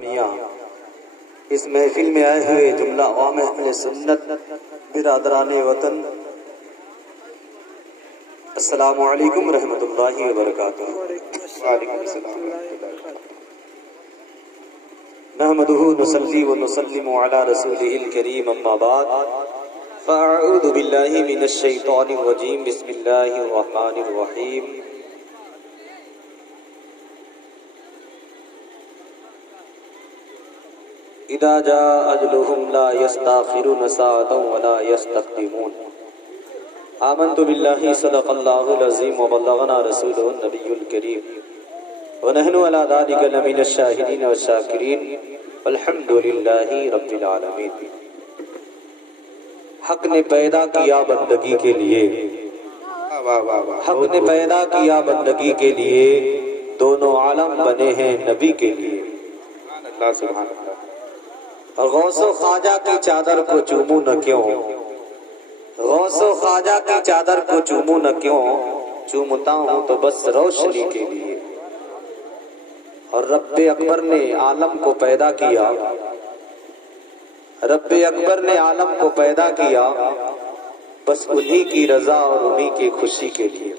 میاں اس محفل میں آئے ہوئے جملہ عوام اہل سنت برادران وطن، السلام علیکم رحمۃ اللہ وبرکاتہ۔ وعلیکم السلام نحمده نصلی ونسلم علی رسولہ الکریم، اما بعد فاعوذ باللہ من الشیطان الرجیم، بسم اللہ الرحمن الرحیم۔ اذا جاء اجلهم لا يستأخرون ساعة ولا يستقدمون۔ آمنت باللہ صدق اللہ العظیم وبلغنا رسولہ النبی الکریم ونحن على ذلك لمن الشاہدین والشاکرین والحمد للہ رب العالمین۔ حق نے پیدا کیا بندگی کے لیے، حق نے پیدا کیا بندگی کے لیے، دونوں عالم بنے ہیں نبی کے لیے۔ اللہ سبحان اللہ۔ اور غوث و خواجہ کی چادر کو چوموں نہ کیوں، غوث و خواجہ کی چادر کو چوموں نہ کیوں، چومتا ہوں تو بس روشنی کے لیے۔ اور رب اکبر نے عالم کو پیدا کیا، رب اکبر نے عالم کو پیدا کیا، بس انہی کی رضا اور انہی کی خوشی کے لیے۔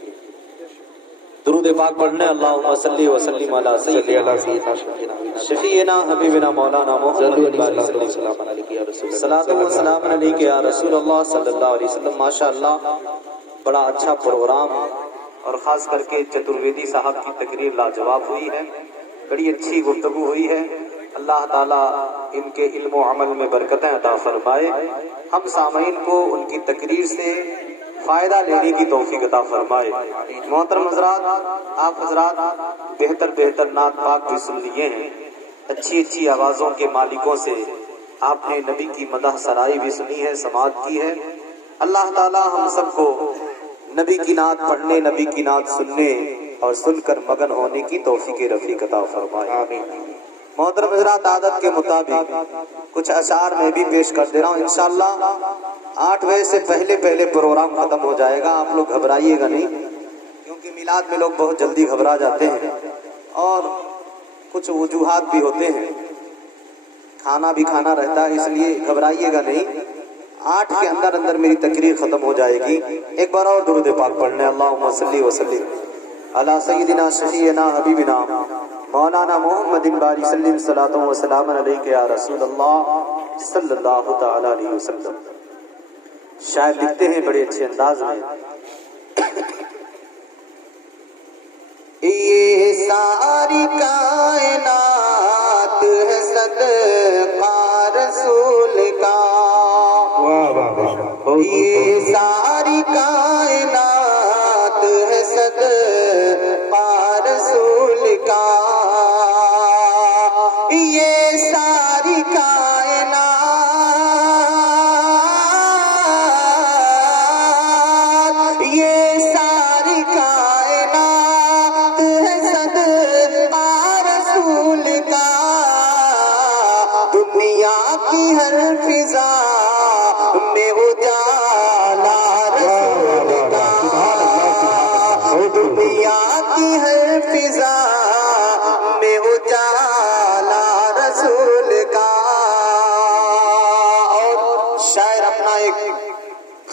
درود پاک پڑھنے اللہم صلی وسلم علی سیدنا شفیعنا حبیبنا مولانا محمد صلاۃ و سلام علیک یا رسول اللہ صلی اللہ علیہ وسلم۔ ماشاءاللہ بڑا اچھا پروگرام، اور خاص کر کے چترویدی صاحب کی تقریر لاجواب ہوئی ہے، بڑی اچھی گفتگو ہوئی ہے۔ اللہ تعالیٰ ان کے علم و عمل میں برکتیں عطا فرمائے، ہم سامعین کو ان کی تقریر سے فائدہ لینے کی توفیق عطا فرمائے۔ محترم حضرات، آپ حضرات بہتر نعت پاک بھی سن لیے ہیں، اچھی آوازوں کے مالکوں سے آپ نے نبی کی مدح سرائی بھی سنی ہے، سماعت کی ہے۔ اللہ تعالیٰ ہم سب کو نبی کی نعت پڑھنے، نبی کی نعت سننے اور سن کر مگن ہونے کی توفیق رفیق عطا فرمائے، آمین۔ محترم حضرات، عادت کے مطابق کچھ اشعار میں بھی پیش کر دے رہا ہوں۔ انشاءاللہ 8 بجے سے پہلے پروگرام ختم ہو جائے گا، آپ لوگ گھبرائیے گا نہیں، کیونکہ میلاد میں لوگ بہت جلدی گھبرا جاتے ہیں اور کچھ وجوہات بھی ہوتے ہیں، کھانا بھی کھانا رہتا ہے، اس لیے گھبرائیے گا نہیں۔ 8 کے اندر میری تقریر ختم ہو جائے گی۔ ایک بار اور درود پاک پڑھنے اللہم صلی وسلم علی سیدنا شفیعنا حبیبنا مولانا محمد باری سلم صلاۃ و سلام علیک یا رسول اللہ صلی اللہ تعالی علیہ وسلم۔ شاعر لکھتے ہیں بڑے اچھے انداز میں، یہ ساری کائنات ہے صدقہ رسول کا، یہ ساری کائنات ہے صدقہ رسول کا، یہ ساری کائنات، یہ ساری کائنات ہے صدقہ رسول کا، دنیا کی ہر فضا میں اجالا رسول کا، دنیا کی ہر فضا میں اجالا رسول کا۔ اور شاعر اپنا ایک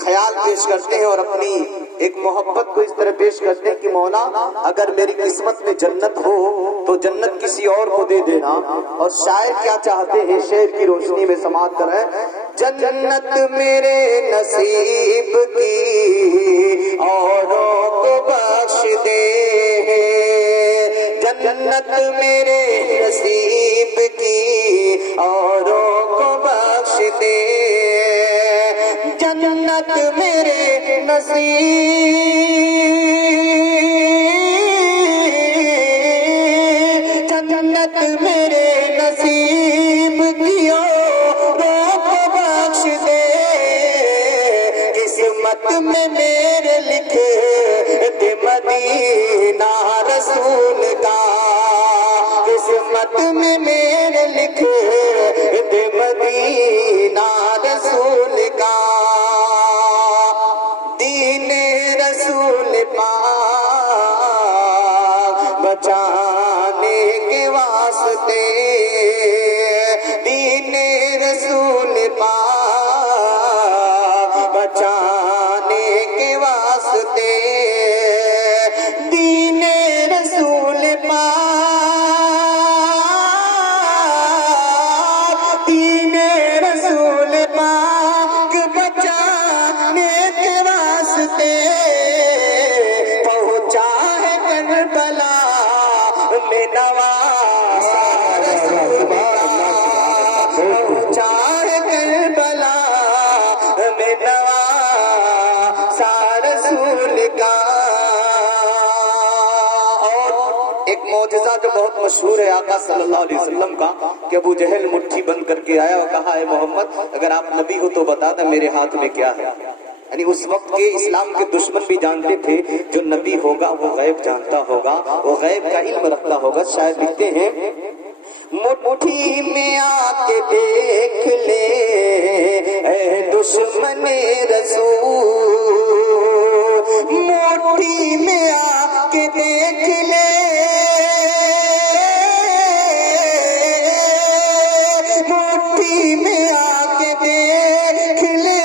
خیال پیش کرتے ہیں اور اپنی ایک محبت کو اس طرح پیش کرتے ہیں کہ مولا اگر میری قسمت میں جنت ہو تو جنت کسی اور کو دے دینا۔ اور شاعر کیا چاہتے ہیں، شعر کی روشنی میں سماعت کریں، جنت میرے نصیب کی اوروں کو بخش دے، جنت میرے نصیب کی اوروں کو بخش دے، جنت میرے نصیب، جنت میرے نصیب کی اوروں کو بخش دے، قسمت میں میرے لکھ دے مدینہ رسول کا، قسمت میں میرے لکھ دے مدینہ رسول کا، دین رسول پاک بچانے کے واسطے مشہور ہے آقا صلی اللہ علیہ وسلم کا کہ ابو جہل مٹھی بند کر کے آیا اور کہا اے محمد اگر آپ نبی ہو تو بتا دیں میرے ہاتھ میں کیا ہے. یعنی اس وقت کے اسلام کے دشمن بھی جانتے تھے جو نبی ہوگا وہ غیب جانتا ہوگا, وہ غیب کا علم رکھتا ہوگا. شاید لکھتے ہیں مٹھی میں آ کے دیکھ لے اے دشمن رسول, مٹھی میں آ کے دیکھ لے مٹھی میں آ کے دیکھ لے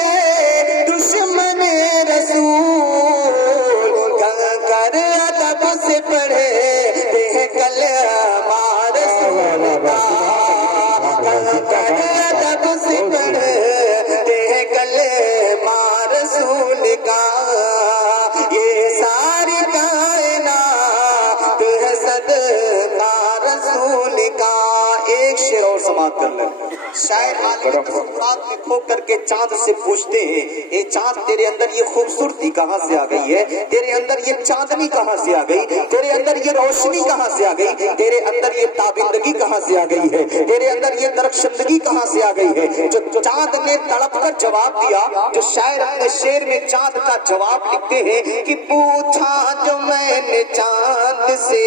دشمن رسول, کنکر ادب سے پڑھے دے کلمہ رسول کا, کنکر ادب سے پڑھے دے کلمہ رسول کا. یہ ساری کائنات ہے صدقہ رسول کا. ایک شعر اور سماعت کر لیں. شاعر عالم تصورات میں کھو کر کے چاند سے پوچھتے ہیں اے چاند تیرے اندر یہ خوبصورتی کہاں سے آ گئی ہے, تیرے اندر یہ چاندنی کہاں سے آ گئی, تیرے اندر یہ روشنی کہاں سے آ گئی, تیرے اندر یہ تابندگی کہاں سے آ گئی ہے, تیرے اندر یہ درخشندگی کہاں سے آ گئی ہے. جو چاند نے تڑپ کر جواب دیا, جو شاعر اپنے شعر میں چاند کا جواب لکھتے ہیں کہ پوچھا جو میں نے چاند سے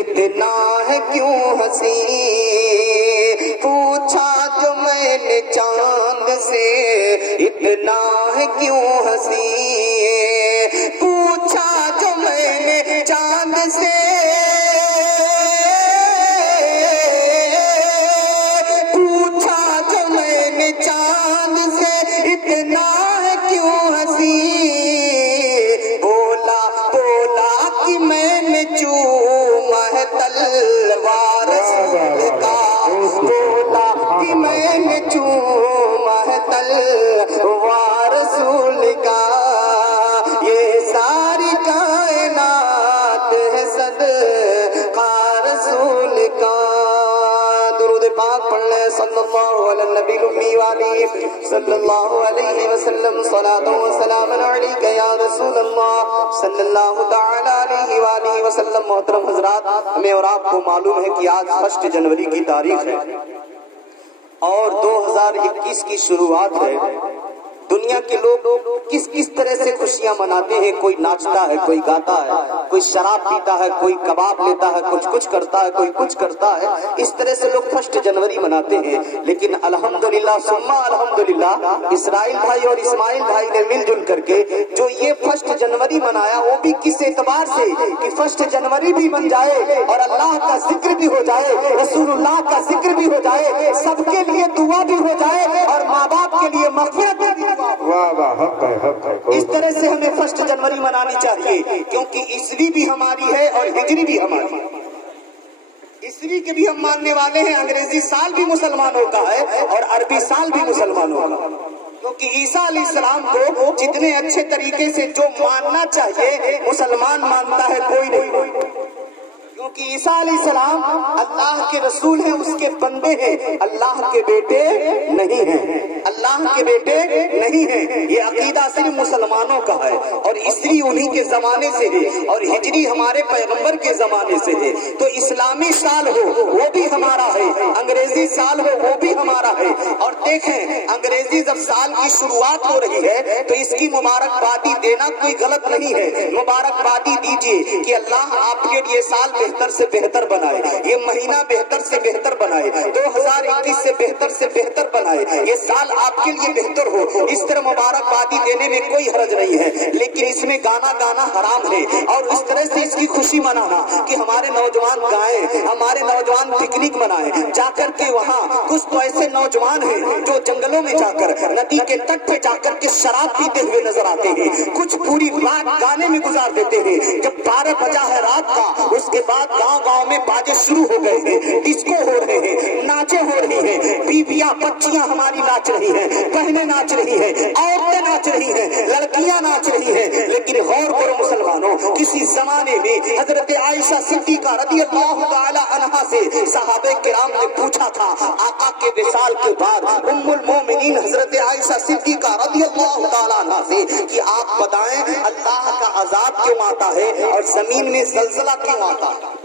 اتنا ہے کیوں ہنسی, پوچھا جو میں نے چاند سے اتنا ہے کیوں ہنسی, پوچھا جو میں نے چاند سے پوچھا جو میں نے چاند سے اتنا ہے کیوں ہنسی, بولا بولا کہ میں نے چوما ہے تلوار رسول کا, بولا کہ میں نے چوما ہے تلوار رسول کا. یہ ساری کائنات ہے صدقہ رسول کا. درود پاک پڑھ لیں صلی اللہ علی النبی الامی والہ صلی اللہ علیہ وسلم. صلاۃ و سلام علیک یا رسول اللہ صلی اللہ تعالی علیہ وآلہ وسلم. محترم حضرات, ہمیں اور آپ کو معلوم ہے کہ آج 1 جنوری کی تاریخ ہے اور 2021 کی شروعات ہے. دنیا کے لوگ کس کس طرح سے خوشیاں مناتے ہیں, کوئی ناچتا ہے, کوئی گاتا ہے, کوئی شراب پیتا ہے, کوئی کباب لیتا ہے, کچھ کرتا ہے, کوئی کچھ کرتا ہے. اس طرح سے لوگ 1 جنوری مناتے ہیں. لیکن الحمدللہ ثم الحمدللہ اسرائیل بھائی اور اسماعیل بھائی نے مل جل کر کے جو یہ 1 جنوری منایا وہ بھی کس اعتبار سے کہ 1 جنوری بھی بن جائے اور اللہ کا ذکر بھی ہو جائے, رسول اللہ کا ذکر بھی ہو جائے, سب کے لیے دعا بھی ہو جائے اور ماں باپ کے لیے مغفرت بھی. اس طرح سے ہمیں 1 جنوری منانی چاہیے کیونکہ عیسوی بھی ہماری ہے اور ہجری بھی ہماری ہے. عیسوی کے بھی ہم ماننے والے ہیں, انگریزی سال بھی مسلمانوں کا ہے اور عربی سال بھی مسلمانوں کا, کیونکہ عیسیٰ علیہ السلام کو جتنے اچھے طریقے سے جو ماننا چاہیے مسلمان مانتا ہے کوئی نہیں, کیونکہ عیسیٰ علیہ السلام اللہ کے رسول ہیں, اس کے بندے ہیں, اللہ کے بیٹے نہیں ہیں, اللہ کے بیٹے نہیں ہیں. یہ عقیدہ صرف مسلمانوں کا ہے اور عیسوی انہی کے زمانے سے ہے اور ہجری ہمارے پیغمبر کے زمانے سے ہے. تو اسلامی سال ہو وہ بھی ہمارا ہے, انگریزی سال ہو وہ بھی ہمارا ہے. اور دیکھیں انگریزی جب سال کی شروعات ہو رہی ہے تو اس کی مبارکبادی دینا کوئی غلط نہیں ہے, مبارکبادی دیجیے کہ اللہ آپ کے لیے سال بہتر سے بہتر بنائے, یہ مہینہ بہتر سے بہتر بنائے, 2021 سے بہتر بنائے, یہ سال آپ کے لیے بہتر ہو. اس طرح مبارکبادی دینے میں کوئی حرج نہیں ہے, لیکن اس میں گانا حرام ہے اور اس طرح سے اس کی خوشی منانا کہ ہمارے نوجوان گائیں, ہمارے نوجوان پکنک منائیں, جا کر کے وہاں کچھ تو ایسے نوجوان ہیں جو جنگلوں میں جا کر ندی کے تٹ پہ جا کر کے شراب پیتے ہوئے نظر آتے ہیں, کچھ پوری رات گانے میں گزار دیتے ہیں. جب 12 بجا ہے رات کا اس کے بعد گاؤں میں باجے شروع ہو گئے ہیں, ڈسکو ہو رہے ہیں, ناچے ہو رہی ہیں, بیویاں بچیاں ہماری ناچ رہی ہیں, بہنیں ناچ رہی ہیں, عورتیں ناچ رہی ہیں, لڑکیاں ناچ رہی ہیں. لیکن غور کرو مسلمانوں, کسی زمانے میں حضرت عائشہ صدیقہ رضی اللہ تعالی عنہا سے صحابہ کرام نے پوچھا تھا آقا کے وصال کے بعد ام المومنین حضرت عائشہ صدیقہ رضی اللہ تعالی عنہا سے کہ آپ بتائیں اللہ کا عذاب کیوں آتا ہے اور زمین میں زلزلہ کیوں آتا ہے.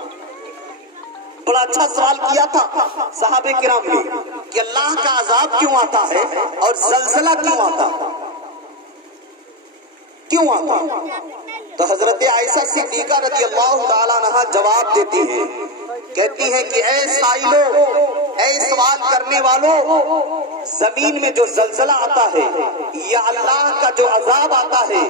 بڑا اچھا سوال کیا تھا صحابہ کرام نے کہ اللہ کا عذاب کیوں آتا ہے اور زلزلہ کیوں آتا ہے، کیوں آتا؟ تو حضرت عائشہ صدیقہ رضی اللہ تعالیٰ عنہا جواب دیتی ہیں، کہتی ہیں کہ اے سائلو، اے سوال کرنے والوں، زمین میں جو زلزلہ آتا ہے یا اللہ کا جو عذاب آتا ہے،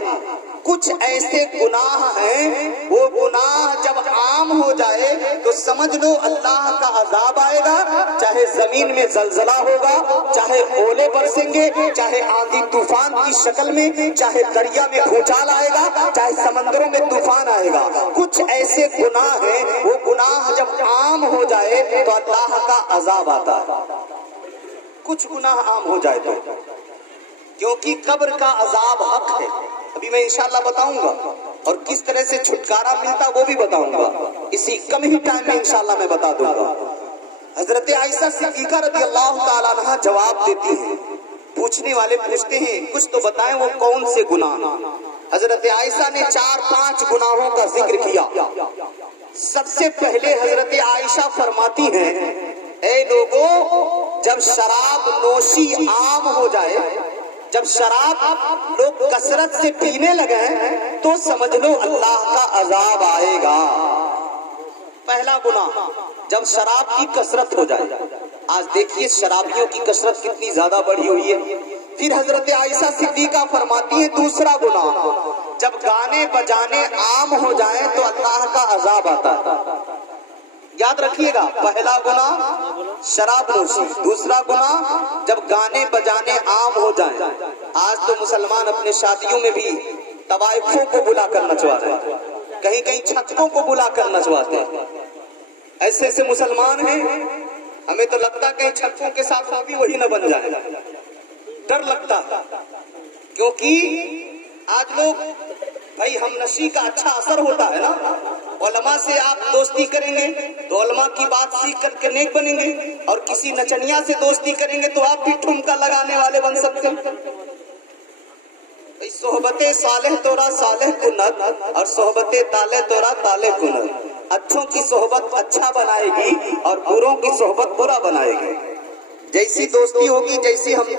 کچھ ایسے گناہ ہیں، وہ گناہ جب عام ہو جائے تو سمجھ لو اللہ کا عذاب آئے گا، چاہے زمین میں زلزلہ ہوگا، چاہے اولے برسیں گے، چاہے آندھی طوفان کی شکل میں، چاہے دریا میں بھونچال آئے گا، چاہے سمندروں میں طوفان آئے گا۔ کچھ ایسے گناہ ہیں، وہ گناہ جب عام ہو جائے تو اللہ کا عذاب آتا ہے۔ کچھ گناہ عام ہو جائے تو، کیونکہ قبر کا عذاب حق ہے، ابھی میں انشاءاللہ بتاؤں گا، اور کس طرح سے چھٹکارا ملتا وہ بھی بتاؤں گا، اسی کم ہی ٹائم میں انشاءاللہ میں بتا دوں گا۔ حضرت عائشہ صدیقہ رضی اللہ تعالیٰ عنہ جواب دیتی ہیں، پوچھنے والے پوچھتے ہیں کچھ تو بتائیں وہ کون سے گناہ۔ حضرت عائشہ نے 4-5 گناہوں کا ذکر کیا۔ سب سے پہلے حضرت عائشہ فرماتی ہیں، اے لوگوں، جب شراب نوشی عام ہو جائے، جب شراب لوگ کثرت سے پینے لگے تو سمجھ لو اللہ کا عذاب آئے گا۔ پہلا گناہ جب شراب کی کثرت ہو جائے۔ آج دیکھیے شرابیوں کی کثرت کتنی زیادہ بڑھی ہوئی ہے۔ پھر حضرت عائشہ صدیقہ فرماتی ہے دوسرا گناہ، جب گانے بجانے عام ہو جائیں تو اللہ کا عذاب آتا ہے۔ یاد رکھیے گا، پہلا گناہ شراب نوشی، دوسرا گناہ جب گانے بجانے عام ہو جائیں۔ آج تو مسلمان اپنے شادیوں میں بھی طوائفوں کو بلا کر نچوا رہے ہیں، کہیں کہیں چھتوں کو بلا کر نچواتے ہیں۔ ایسے ایسے مسلمان ہیں، ہمیں تو لگتا ہے کہیں چھتوں کے ساتھ بھی وہی نہ بن جائے، ڈر لگتا ہے، کیونکہ آج لوگ، بھائی ہم نشی کا اچھا اثر ہوتا ہے نا، علماء سے آپ دوستی کریں گے تو علماء کی بات سیکھ کر کے نیک بنیں گے، اور کسی نچنیا سے دوستی کریں گے تو آپ بھی ٹھمکا لگانے والے بن سکتے ہیں۔ صحبت صالح تورا صالح کنت اور صحبت تالے تورا تالے کنت۔ اچھوں کی صحبت اچھا بنائے گی اور بروں کی صحبت برا بنائے گی۔ جیسی دوستی ہوگی، جیسے ہم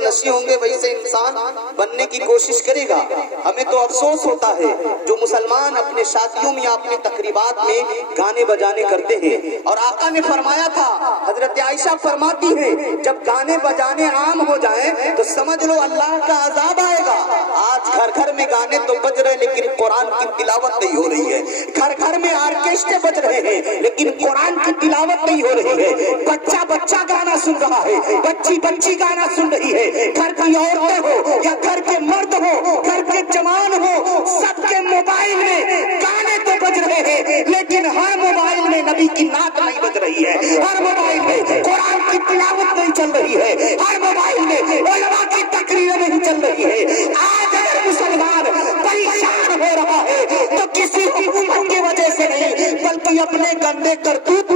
نشی ہوں گے، ویسے انسان بننے کی کوشش کرے گا۔ ہمیں تو افسوس ہوتا ہے جو مسلمان اپنے شادیوں میں یا اپنے تقریبات میں گانے بجانے کرتے ہیں، اور آقا نے فرمایا تھا، حضرت عائشہ فرماتی ہے، جب گانے بجانے عام ہو جائیں تو سمجھ لو اللہ کا عذاب آئے گا۔ آج گھر گھر میں گانے تو بج رہے لیکن قرآن کی تلاوت نہیں ہو رہی ہے، گھر گھر میں آرکیسٹرے بج رہے ہیں لیکن قرآن کی تلاوت نہیں ہو رہی ہے۔ بچہ بچہ گانا سن رہا ہے، بچی بچی گانا سن رہی ہے، گھر کی عورتیں ہو یا گھر کے مرد ہو، گھر کے جوان ہو، سب کے موبائل میں گانے تو بج رہے ہیں لیکن ہر موبائل میں نبی کی نعت نہیں بج رہی ہے، ہر موبائل میں قرآن کی تلاوت نہیں چل رہی ہے، ہر موبائل میں علماء کی تقریریں نہیں چل رہی ہے۔ آج اگر مسلمان پریشان ہو رہا ہے تو کسی حکومت کی وجہ سے نہیں بلکہ اپنے گندے کرتوت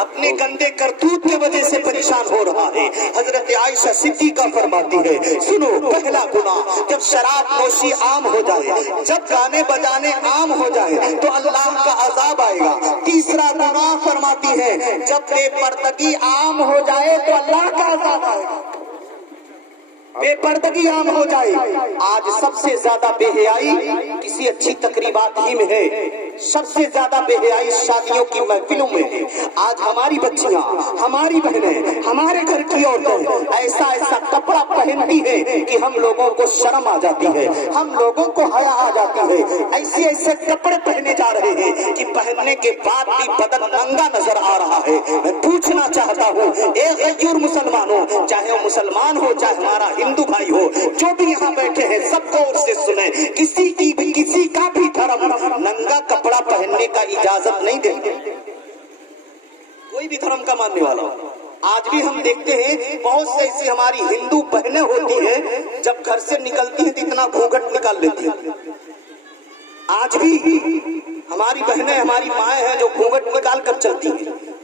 اپنے گندے کرتوت کی وجہ سے پریشان ہو رہا ہے۔ حضرت عائشہ صدیقہ فرماتی ہے، سنو، پہلا گناہ جب شراب نوشی عام ہو جائے، جب گانے بجانے عام ہو جائے تو اللہ کا عذاب آئے گا۔ تیسرا گناہ فرماتی ہے، جب بے پردگی عام ہو جائے تو اللہ کا عذاب آئے گا۔ بے پردگی عام ہو جائے۔ آج سب سے زیادہ بے حیائی کسی اچھی تقریبات ہی میں ہے، سب سے زیادہ بے حیائی شادیوں کی محفلوں میں ہے۔ آج ہماری بچیاں، ہماری بہنیں، ہمارے گھر کی عورتیں ایسا کپڑا پہنتی ہے کہ ہم لوگوں کو شرم آ جاتی ہے، ہم لوگوں کو حیا آ جاتی ہے۔ ایسے کپڑے پہنے جا رہے ہیں کہ پہننے کے بعد بھی بدن ننگا نظر آ رہا ہے۔ میں پوچھنا چاہتا ہوں، اے غیور مسلمانوں، چاہے وہ مسلمان ہو چاہے ہمارا ہندو بھائی ہو، جو بھی یہاں بیٹھے ہیں سب غور سے سنیں، کسی کا بھی دھرم ننگا کپڑا پہننے کا اجازت نہیں دے، کوئی بھی دھرم کا ماننے والا ہو۔ آج بھی ہم دیکھتے ہیں بہت سے ایسی ہماری ہندو بہنیں ہوتی ہیں، جب گھر سے نکلتی ہیں تو اتنا گھونگھٹ نکال لیتی ہیں۔ آج بھی ہماری بہنیں، ہماری مائیں ہیں جو گھونگھٹ نکال کر چلتی ہیں۔